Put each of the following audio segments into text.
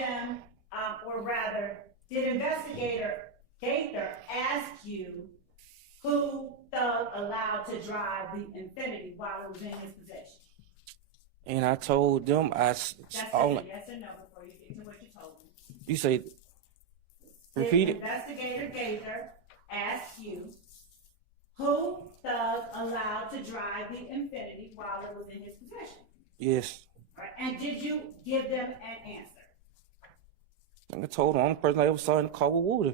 them, or rather, did investigator Gaither ask you who Thug allowed to drive the Infiniti while it was in his possession? And I told them That's yes or no before you get to what you told me. You say, repeat it. Investigator Gaither asked you who Thug allowed to drive the Infiniti while it was in his possession? Yes. All right. And did you give them an answer? I told them, I'm the person I ever saw in the car with water.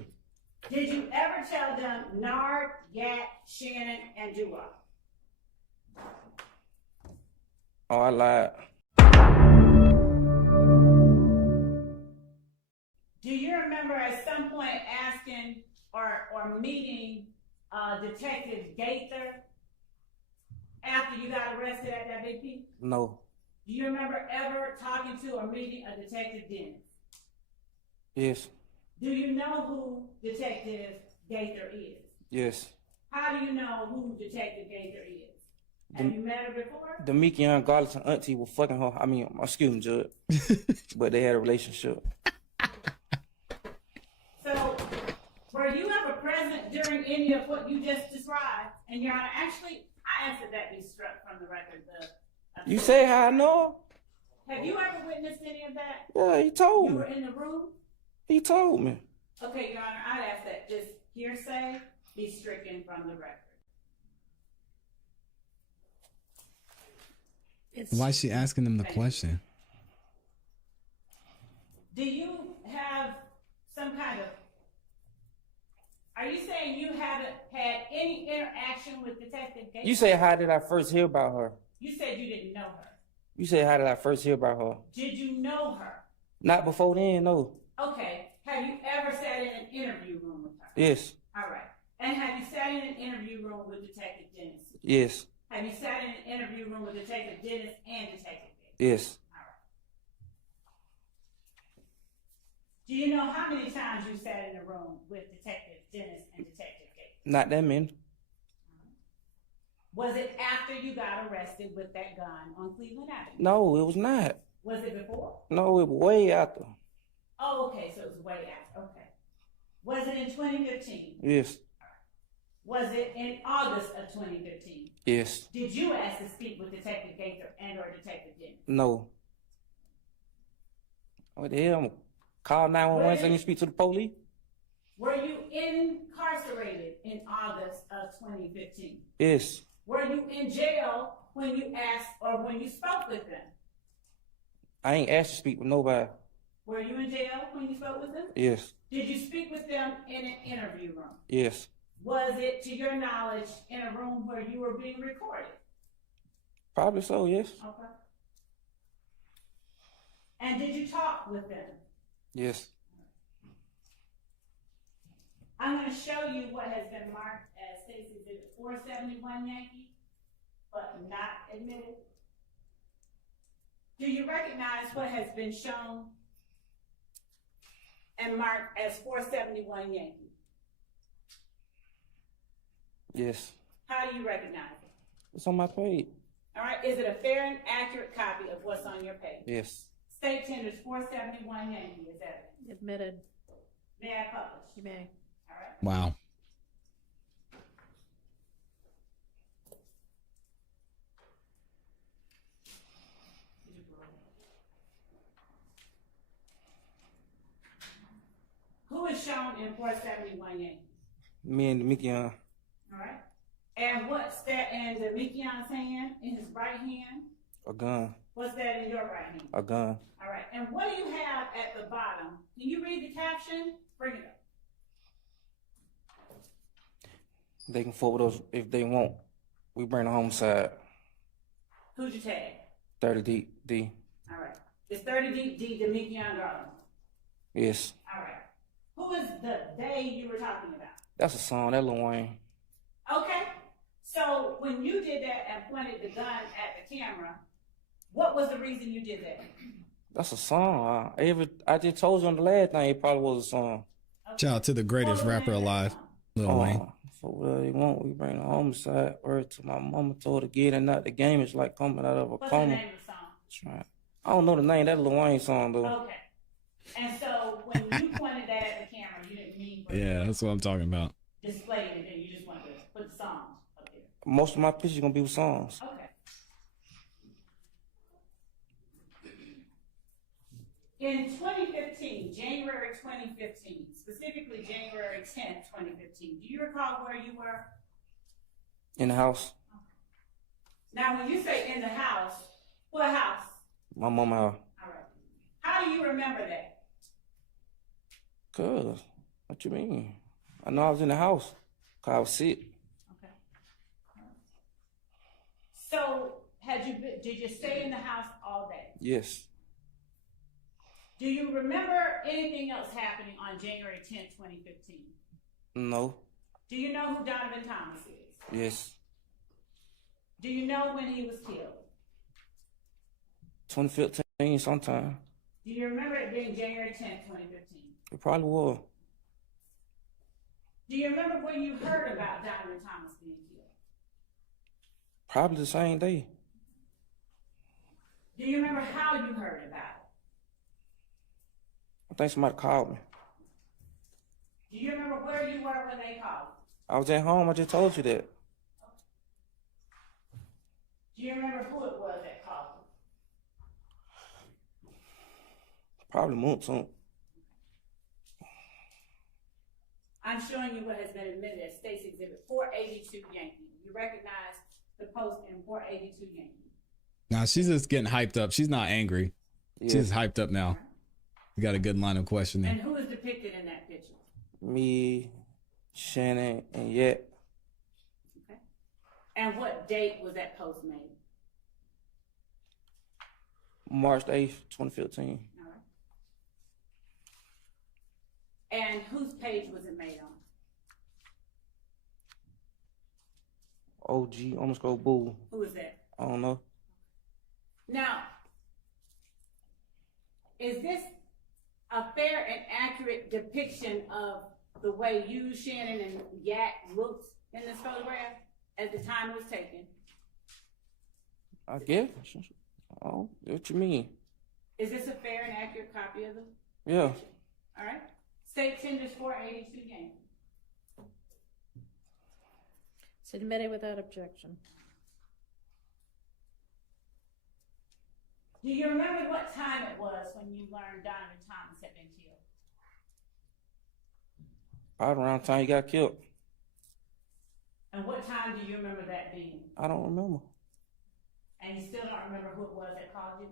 Did you ever tell them Nard, Yak, Shannon, and Dua? Oh, I lied. Do you remember at some point asking or meeting Detective Gaither after you got arrested at that BP? No. Do you remember ever talking to or meeting a Detective Dennis? Yes. Do you know who Detective Gaither is? Yes. How do you know who Detective Gaither is? Have you met her before? The Mikian Garlington auntie was fucking her. I mean, excuse me, Judge. But they had a relationship. So, were you ever present during any of what you just described? And Your Honor, actually, I asked that be struck from the record. You say how I know? Have you ever witnessed any of that? Yeah, he told me. You were in the room? He told me. Okay, Your Honor, I'd ask that this hearsay be stricken from the record. Why is she asking them the question? Do you have some kind of, are you saying you haven't had any interaction with Detective Gaither? You say, how did I first hear about her? You said you didn't know her. You say, how did I first hear about her? Did you know her? Not before then, no. Okay. Have you ever sat in an interview room with her? Yes. All right. And have you sat in an interview room with Detective Dennis? Yes. Have you sat in an interview room with Detective Dennis and Detective Gaither? Yes. All right. Do you know how many times you sat in a room with Detective Dennis and Detective Gaither? Not that many. Was it after you got arrested with that gun on Cleveland Avenue? No, it was not. Was it before? No, it was way after. Oh, okay, so it was way after. Okay. Was it in 2015? Yes. Was it in August of 2015? Yes. Did you ask to speak with Detective Gaither and or Detective Dennis? No. What the hell? I'm call 911 saying you speak to the police? Were you incarcerated in August of 2015? Yes. Were you in jail when you asked or when you spoke with them? I ain't asked to speak with nobody. Were you in jail when you spoke with them? Yes. Did you speak with them in an interview room? Yes. Was it, to your knowledge, in a room where you were being recorded? Probably so, yes. Okay. And did you talk with them? Yes. I'm going to show you what has been marked as Stacy Exhibit 471 Yankee, but not admitted. Do you recognize what has been shown and marked as 471 Yankee? Yes. How do you recognize it? It's on my page. All right. Is it a fair and accurate copy of what's on your page? Yes. State tenders 471 Yankee is evidence. Admitted. May I publish? You may. All right. Wow. Who is shown in 471 Yankee? Me and the Mikian. All right. And what's that in the Mikian's hand, in his right hand? A gun. What's that in your right hand? A gun. All right. And what do you have at the bottom? Can you read the caption? Bring it up. They can forward us if they want. We bring the homicide. Who'd you tag? 30 D. All right. It's 30 D the Mikian Garland. Yes. All right. Who is the they you were talking about? That's a song. That Lil Wayne. Okay. So when you did that and pointed the gun at the camera, what was the reason you did that? That's a song. I just told you on the last thing it probably was a song. Okay. Shout out to the greatest rapper alive, Lil Wayne. So whatever they want, we bring the homicide. Word to my mama told her to get it, not the game is like coming out of a What's coma. the name of the song? That's right. I don't know the name. That Lil Wayne song though. Okay. And so when you pointed that at the camera, you didn't mean for Yeah, that's what I'm talking about. display it, and then you just wanted to put the songs up there. Most of my pictures gonna be with songs. Okay. In 2015, January 2015, specifically January 10th, 2015, do you recall where you were? In the house. Now, when you say in the house, what house? My mama house. All right. How do you remember that? Cuz, what you mean? I know I was in the house. Cause I was sick. Okay. So, did you stay in the house all day? Yes. Do you remember anything else happening on January 10th, 2015? No. Do you know who Donovan Thomas is? Yes. Do you know when he was killed? 2015 sometime. Do you remember it being January 10th, 2015? It probably was. Do you remember when you heard about Donovan Thomas being killed? Probably the same day. Do you remember how you heard about it? I think somebody called me. Do you remember where you were when they called? I was at home. I just told you that. Do you remember who it was that called you? Probably Moonton. I'm showing you what has been admitted as State's Exhibit 482 Yankee. You recognize the post in 482 Yankee. Now she's just getting hyped up. She's not angry. Yeah. She's hyped up now. You got a good line of questioning. And who is depicted in that picture? Me, Shannon, and Yet. Okay. And what date was that post made? March 8th, 2015. All right. And whose page was it made on? OG_Boo. Who is that? I don't know. Now, is this a fair and accurate depiction of the way you, Shannon, and Yak looked in this photograph at the time it was taken? I guess. Oh, what you mean? Is this a fair and accurate copy of the Yeah. picture? All right. State tenders 482 Yankee. Submitted without objection. Do you remember what time it was when you learned Donovan Thomas had been killed? Probably around the time he got killed. And what time do you remember that being? I don't remember. And you still don't remember who it was that called you?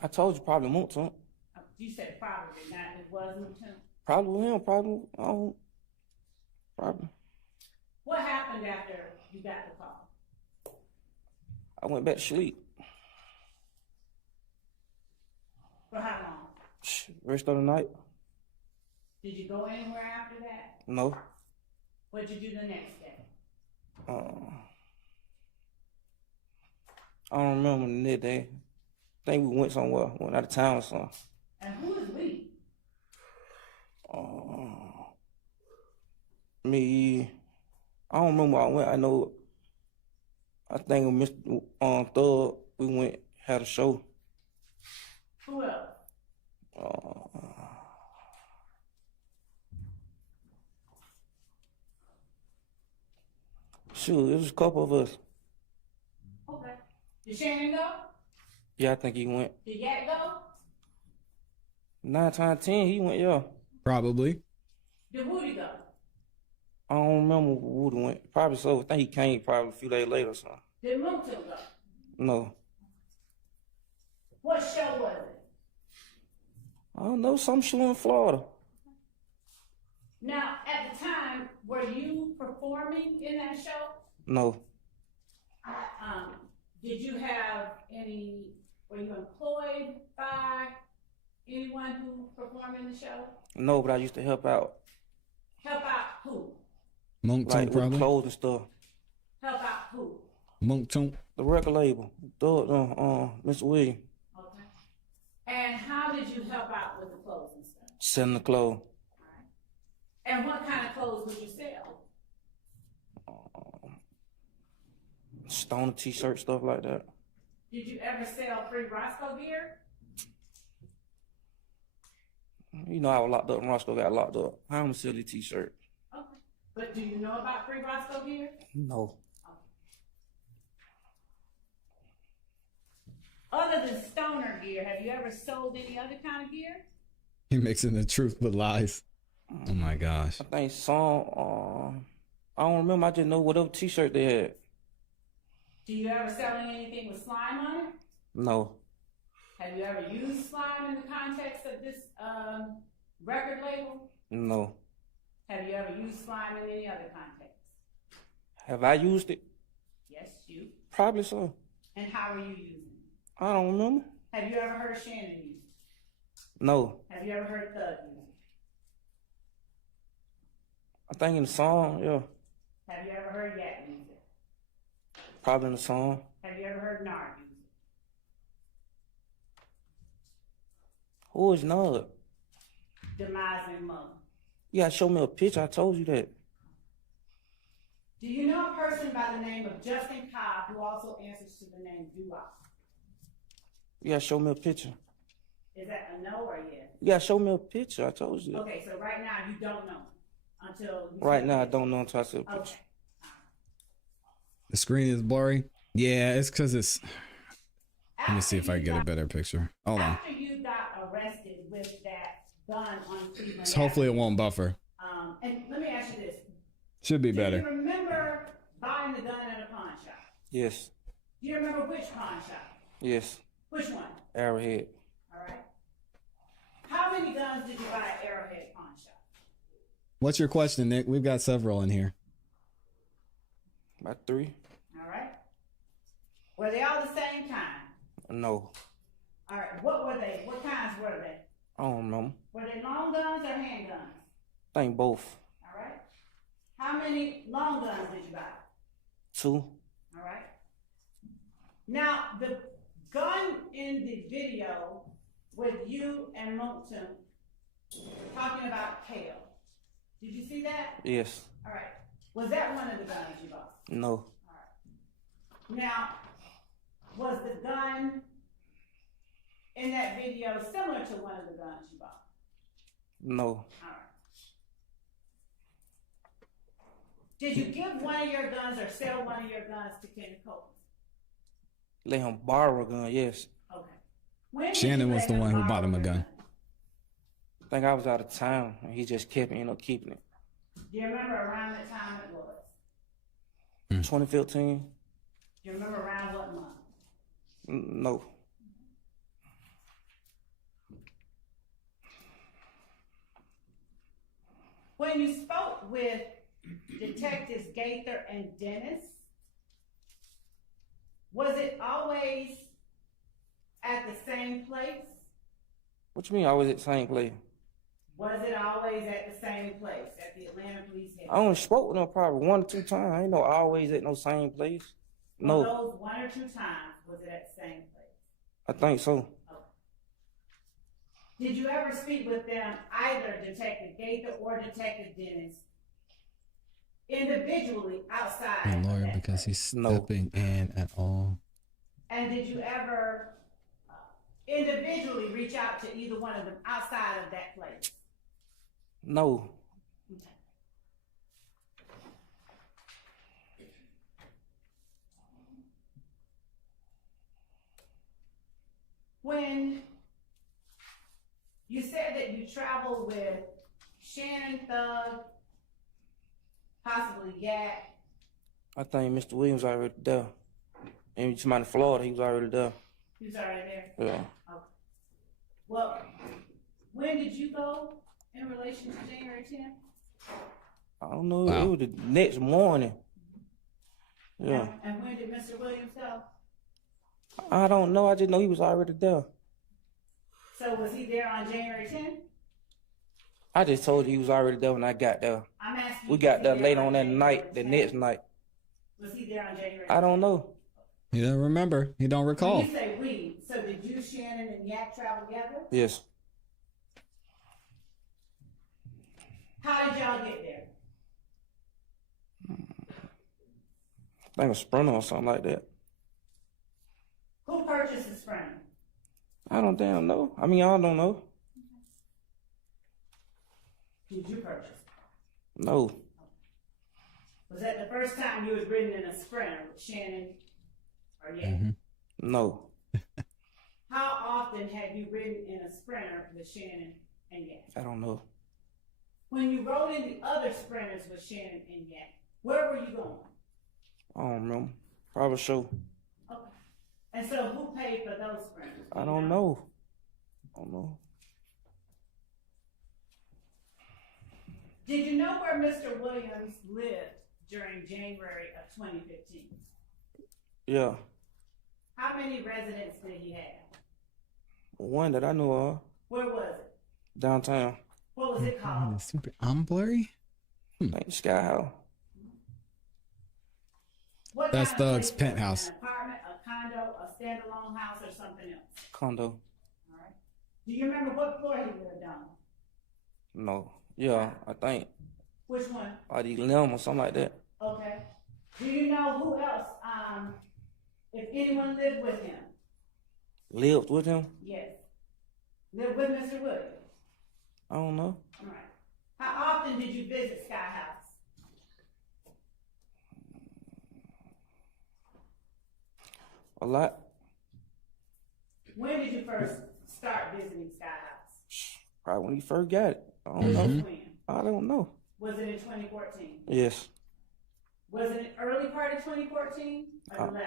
I told you probably Moonton. Oh, you said probably, not it wasn't too. Probably him. Probably. I don't. Probably. What happened after you got the call? I went back to sleep. For how long? Rest of the night. Did you go anywhere after that? No. What did you do the next day? I don't remember the next day. I think we went somewhere. Went out of town or something. And who is we? Me. I don't remember where I went. I know. I think with Mr. Thug, we went had a show. Who else? Shoot, it was a couple of us. Okay. Did Shannon go? Yeah, I think he went. Did Yak go? 9 times 10, he went, yeah. Probably. Did Woody go? I don't remember where Woody went. Probably so. I think he came probably a few days later or something. Did Moonton go? No. What show was it? I don't know, some show in Florida. Now, at the time, were you performing in that show? No. Did you have were you employed by anyone who performed in the show? No, but I used to help out. Help out who? Monk Like Tunk, with probably. clothes and stuff. Help out who? Monk Tunk. The record label. Mr. William. Okay. And how did you help out with the clothes and stuff? Selling the clothes. All right. And what kind of clothes would you sell? Stoner t-shirt, stuff like that. Did you ever sell free Roscoe gear? You know, I was locked up and Roscoe got locked up. I'm a silly t-shirt. Okay. But do you know about Free Roscoe gear? No. Other than stoner gear, have you ever sold any other kind of gear? He mixing the truth with lies. Oh my gosh. I think some, I don't remember. I just know whatever t-shirt they had. Do you ever selling anything with slime on it? No. Have you ever used slime in the context of this record label? No. Have you ever used slime in any other context? Have I used it? Yes, you. Probably so. And how are you using it? I don't remember. Have you ever heard Shannon use it? No. Have you ever heard Thug use it? I think in the song, yeah. Have you ever heard Yak use it? Probably in the song. Have you ever heard Nard use it? Who is Nud? Demising mother. You gotta show me a picture. I told you that. Do you know a person by the name of Justin Cobb who also answers to the name Doo-Wop? You gotta show me a picture. Is that a no or a yes? You gotta show me a picture. I told you that. Okay, so right now you don't know until you Right see now, I it. don't know until I see a picture. Okay. The screen is blurry. Yeah, it's because it's. Let me see if I get a After better picture. Hold on. After you got arrested with that gun on Cleveland So hopefully it Avenue, won't buffer. and let me ask you this. Should be Do you better. remember buying the gun at a pawn shop? Yes. Do you remember which pawn shop? Yes. Which one? Arrowhead. All right. How many guns did you buy at Arrowhead Pawn Shop? What's your question, Nick? We've got several in here. About 3. All right. Were they all the same kind? No. All right. What were they? What kinds were they? I don't know. Were they long guns or handguns? I think both. All right. How many long guns did you buy? 2. All right. Now, the gun in the video with you and Moulton talking about Kale. Did you see that? Yes. All right. Was that one of the guns you bought? No. All right. Now, was the gun in that video similar to one of the guns you bought? No. All right. Did you give one of your guns or sell one of your guns to Kenny Cole? Let him borrow a gun, yes. Okay. When did Shannon you was let the him one who borrow bought him a your gun. I think I was out of town and he just kept me, keeping it. Do you remember around that time it was? 2015? Do you remember around what month? No. When you spoke with Detectives Gaither and Dennis, was it always at the same place? What you mean always at the same place? Was it always at the same place, at the Atlanta Police I Headquarters? only spoke with them probably 1 or 2 times. I ain't no always at no same place. No, Those 1 or 2 times, was it at the same place? I think so. Did you ever speak with them, either Detective Gaither or Detective Dennis, individually outside My of lawyer, that because place? he's No. stepping in at all. And did you ever individually reach out to either one of them outside of that place? No. When you said that you traveled with Shannon Thug, possibly Yak, I think Mr. Williams already there. And somebody in Florida, he was already there. he was already there. Yeah. Okay. Well, when did you go in relation to January 10th? I don't know. Wow. It was the next morning. Yeah. And when did Mr. Williams go? I don't know. I just know he was already there. So was he there on January 10th? I just told you he was already there when I got there. I'm asking. We you, got was there he late on that January night, the 10th? next night. Was he there on January 10th? I don't know. He doesn't remember. He don't recall. When you say we, so did you, Shannon, and Yak travel together? Yes. How did y'all get there? I think a Sprinter or something like that. Who purchased the Sprinter? I don't damn know. I mean, I don't know. Did you purchase? No. Was that the first time you was ridden in a Sprinter with Shannon or yeah? Mm-hmm. No. How often have you ridden in a Sprinter with Shannon and yeah? I don't know. When you rode in the other Sprinters with Shannon and yeah, where were you going? I don't remember. Probably sure. Okay. And so who paid for those Sprinters? Do I you don't know. I don't know. Did you know where Mr. Williams lived during January of 2015? Yeah. How many residents did he have? One that I know of. Where was it? Downtown. What was it called? Super. I'm blurry. I think Sky House. What That's kind of Thug's place was it? penthouse. An apartment, a condo, a standalone house, or something else? Condo. All right. Do you remember what floor he lived on? No. Yeah, I think. Which one? Like 11 or something like that. Okay. Do you know who else, if anyone lived with him? Lived with him? Yes. Lived with Mr. Williams? I don't know. All right. How often did you visit Sky House? A lot. When did you first start visiting Sky House? Probably when he first got it. I don't know. When? I don't know. Was it in 2014? Yes. Was it an early part of 2014 or the latter?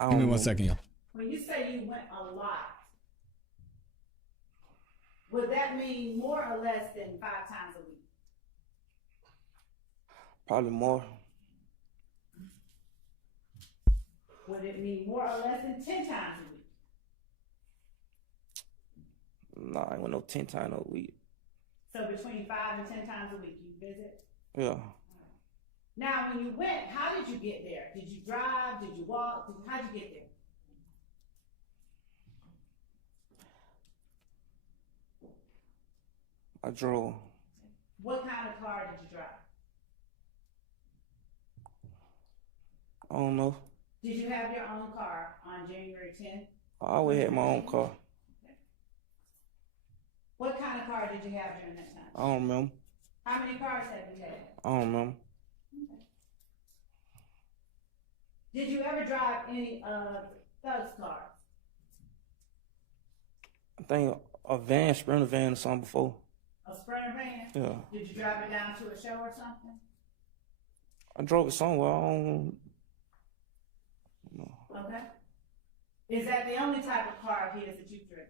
I don't Give me know. 1 second, y'all. When you say you went a lot, would that mean more or less than 5 times a week? Probably more. Would it mean more or less than 10 times a week? Nah, I ain't went no 10 times a week. So between 5 and 10 times a week you visit? Yeah. Now, when you went, how did you get there? Did you drive? Did you walk? How'd you get there? I drove. What kind of car did you drive? I don't know. Did you have your own car on January 10th? I always had my own car. What kind of car did you have during that time? I don't remember. How many cars have you had? I don't remember. Did you ever drive any of Thug's cars? I think a van, Sprinter van or something before. A Sprinter van? Yeah. Did you drive it down to a show or something? I drove it somewhere. I don't know. Okay. Is that the only type of car of his that you've driven?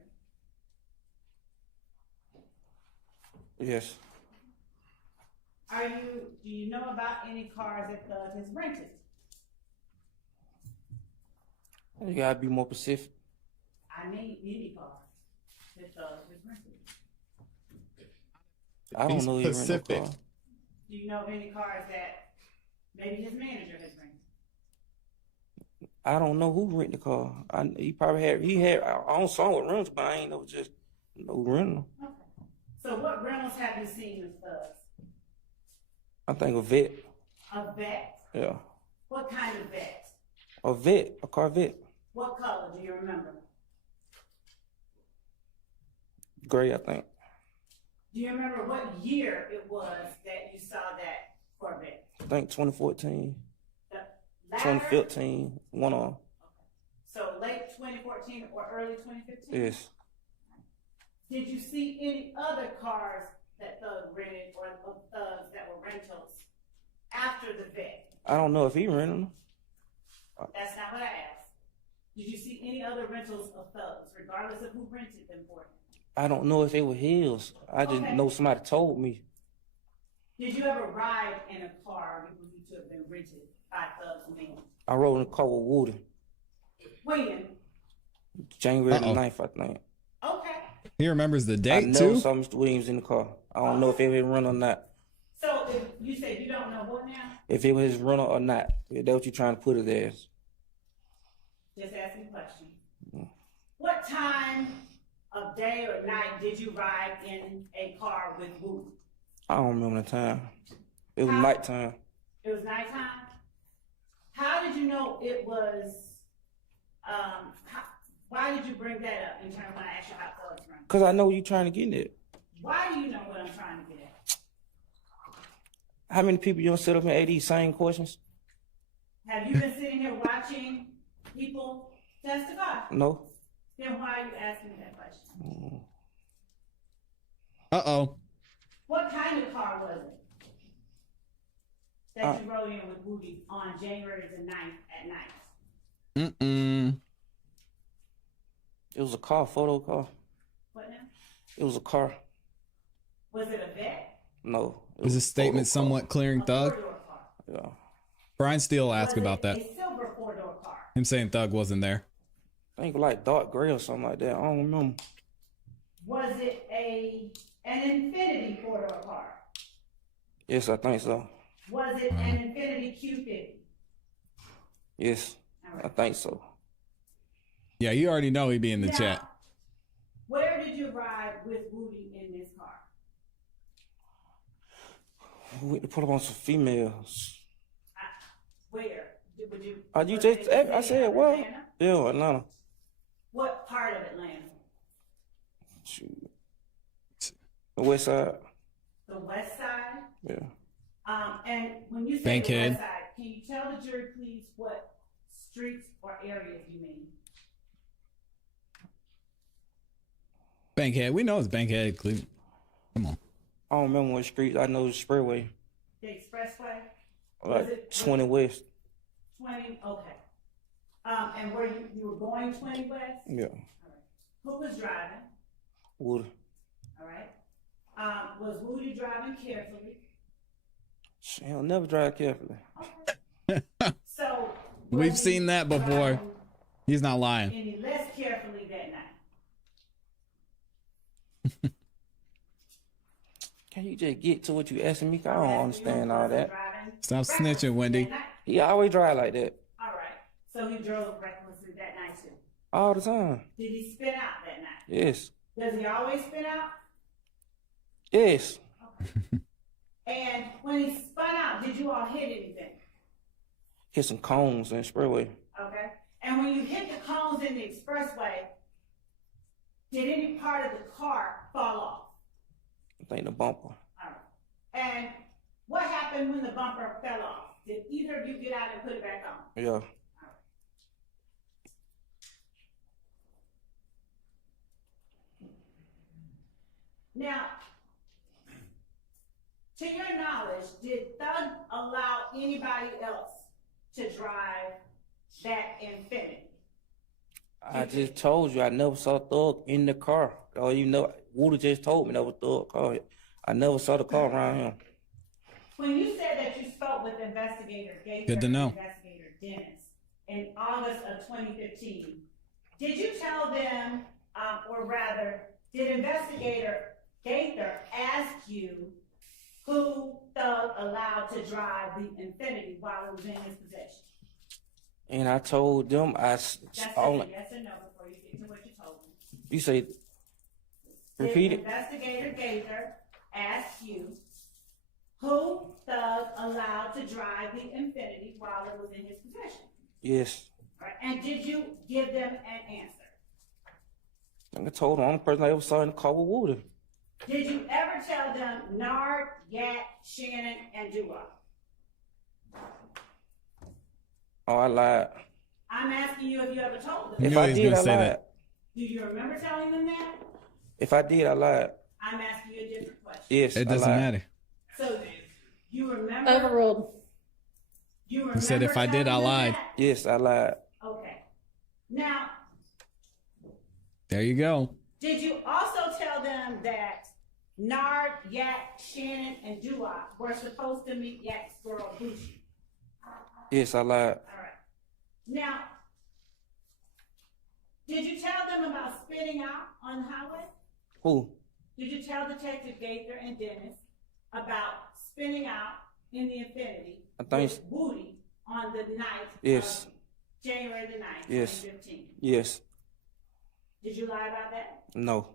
Yes. Do you know about any cars that Thug has rented? You gotta be more specific. I mean, any cars that Thug has rented. I don't Be know. You specific. rent no car. Do you know of any cars that maybe his manager has rented? I don't know who rent the car. He probably had. He had. I don't saw what rentals, but I ain't know just no rental. Okay. So what rentals have you seen with Thugs? I think a vet. A vet? Yeah. What kind of vet? A vet. A Corvette. What color do you remember? Gray, I think. Do you remember what year it was that you saw that Corvette? I think 2014, The latter? 2015. One on. So late 2014 or early 2015? Yes. Did you see any other cars that Thug rented or of Thugs that were rentals after the vet? I don't know if he rented them. That's not what I asked. Did you see any other rentals of Thugs, regardless of who rented them for him? I don't know if it was his. I just Okay. know somebody told me. Did you ever ride in a car believed to have been rented by Thug's man? I rode in a car with Woody. When? January Uh-oh. the 9th, I think. Okay. He remembers the I date never too? saw Mr. Williams in the car. I don't know if it was rental or not. So if you said you don't know what now? If it was his rental or not. If that's what you're trying to put it as. Just asking a question. What time of day or night did you ride in a car with Woody? I don't remember the time. It was How- nighttime. It was nighttime? How did you know it was, why did you bring that up in terms when I asked you how Thug's running? Because I know you're trying to get it. Why do you know what I'm trying to get at? How many people you don't sit up and ask these same questions? Have you been sitting here watching people testify? No. Then why are you asking me that question? Uh-oh. What kind of car was it that you rode in with Woody on January the 9th at night? Mm-mm. It was a car, photo car. What now? It was a car. Was it a vet? No. Is this statement somewhat clearing Thug? Four-door car. Yeah. Brian Steele asked Was about it that. a silver four-door car? Him saying Thug wasn't there. I think like dark gray or something like that. I don't remember. Was it an Infinity four-door car? Yes, I think so. Was it an Infinity Q50? Yes, All right. I think so. Yeah, you already know he'd be in the Now, chat. where did you ride with Woody in this car? We went to put up on some females. Where? Would you? You was just, it in the I city said, of well, Atlanta? yeah, Atlanta. What part of Atlanta? Shoot. The west side. The west side? Yeah. And when you say the Bankhead. west side, can you tell the jury, please, what streets or areas you mean? Bankhead. We know it's Bankhead, Cleveland. Come on. I don't remember what street. I know the Sprayway. The expressway? Like it- 20 West. 20, okay. And where you were going 20 west? Yeah. All right. Who was driving? Wood. All right. Was Woody driving carefully? He'll never drive carefully. Okay. So. was We've he seen that before. driving He's not lying. any less carefully that night? Can you just get to what you asking me? 'Cause I don't Okay, so understand you all wasn't that. driving Stop recklessly snitching, Wendy. that night? He always drive like that. All right. So he drove recklessly that night too. All the time. Did he spin out that night? Yes. Does he always spin out? Yes. And when he spun out, did you all hit anything? Hit some cones and Sprayway. Okay. And when you hit the cones in the expressway, did any part of the car fall off? I think the bumper. All right. And what happened when the bumper fell off? Did either of you get out and put it back on? Yeah. Now, to your knowledge, did Thug allow anybody else to drive that Infinity? I just told you I never saw Thug in the car. Oh, you know, Woody just told me that was Thug car. I never saw the car around him. When you said that you spoke with Investigator Gator Good to know. and Investigator Dennis in August of 2015, did you tell them, or rather, did Investigator Gator ask you who Thug allowed to drive the Infinity while it was in his possession? And I told them That's only. it, yes or no, before you get to what you told them. You say, repeat Did it. Investigator Gator ask you who Thug allowed to drive the Infinity while it was in his possession? Yes. Right. And did you give them an answer? I told him, I'm the person I ever saw in the car with Woody. Did you ever tell them Nard, Yak, Shannon, and Dua? Oh, I lied. I'm asking you if you ever told them. You If knew I he was did, gonna I say lied. that. Do you remember telling them that? If I did, I lied. I'm asking you a different question. Yes, It I doesn't lied. matter. So you remember? Overruled. You remember said if I did, I telling them lied. that? Yes, I lied. Okay. Now, There you go. did you also tell them that Nard, Yak, Shannon, and Dua were supposed to meet Yak's girl Bucci? Yes, I lied. All right. Now, did you tell them about spinning out on the highway? Who? Did you tell Detective Gaither and Dennis about spinning out in the Infinity I think with Woody on the night Yes. of January the 9th, Yes. 2015? Yes. Did you lie about that? No.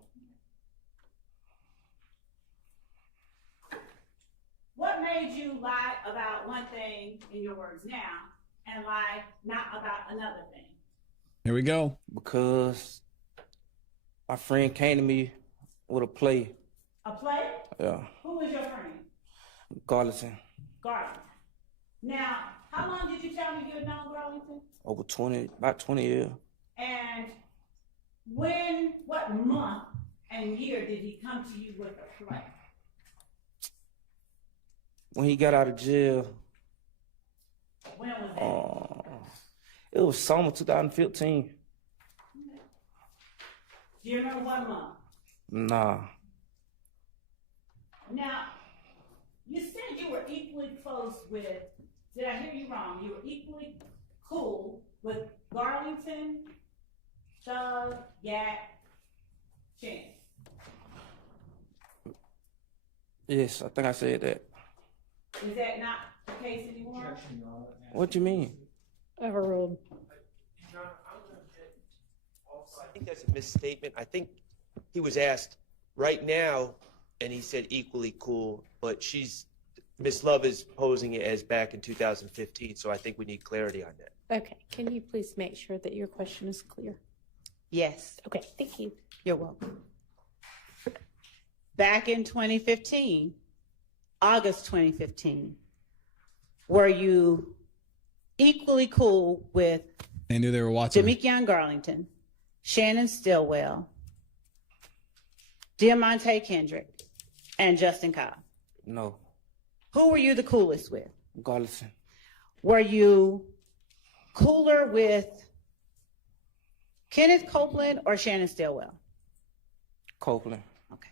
What made you lie about one thing in your words now and lie not about another thing? Here we go. Because my friend came to me with a play. A play? Yeah. Who was your friend? Garlington. Garland. Now, how long did you tell me you had known Garlington? Over about 20 years. And what month and year did he come to you with a play? When he got out of jail, When was that? it was summer 2015. Do you remember what month? Nah, Now, you said you were equally close with, did I hear you wrong? You were equally cool with Garlington, Thug, Yak, Chance. yes, I think I said that. Is that not the case anymore? What you mean? Overruled. I think that's a misstatement. I think he was asked right now, and he said equally cool, but Miss Love is posing it as back in 2015, so I think we need clarity on that. Okay, can you please make sure that your question is clear? Yes, Okay, thank you. you're welcome. Back in 2015, August 2015, were you equally cool with They knew they were watching. Demekion Garlington, Shannon Stillwell, Diamante Kendrick, and Justin Cobb? No, Who were you the coolest with? Garlington. Were you cooler with Kenneth Copeland or Shannon Stillwell? Copeland. Okay.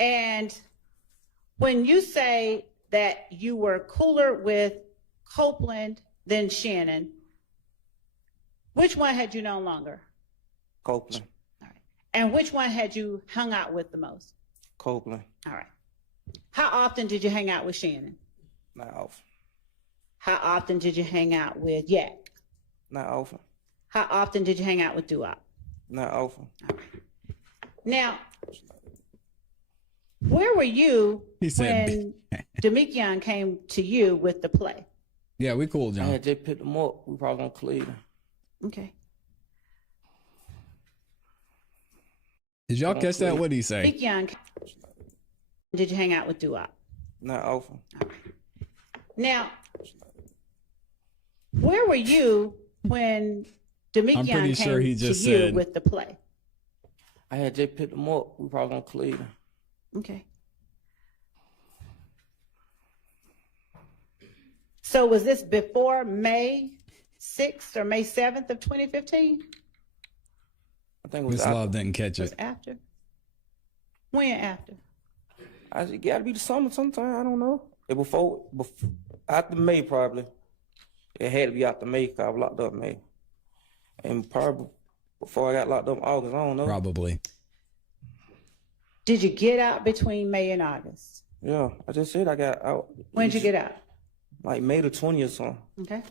And when you say that you were cooler with Copeland than Shannon, which one had you known longer? Copeland. All right. And which one had you hung out with the most? Copeland. All right. How often did you hang out with Shannon? Not often. How often did you hang out with Yak? Not often. How often did you hang out with Duop? Not often. All right. Now, where were you He said, when Demekion came to you with the play? "Yeah, we cool, I John." had just picked him up. We probably gonna Cleveland. Okay. Did y'all catch that? What did he say? Demekion, did you hang out with Duop? Not often. All right. Now, where were you when Demekion pretty came sure he to just you said- with the play? I had just picked him up. We probably gonna Cleveland. Okay. So was this before May 6th or May 7th of 2015? I think it was Miss after. Love didn't catch Was it. after? When after? It gotta be the summer sometime. I don't know. It before after May probably. It had to be after May because I was locked up in May. And probably before I got locked up in August. I don't know. Probably. Did you get out between May and August? Yeah, I just said I got out. When did you get out? Like May the 20th or something. Okay.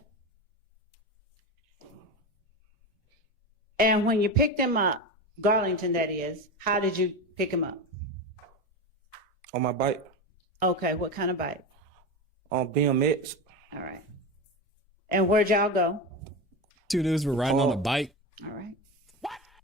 And when you picked him up, Garlington that is, how did you pick him up? On my bike. Okay, what kind of bike? On BMX. All right. And where'd y'all go? Two dudes were riding on a bike. All right.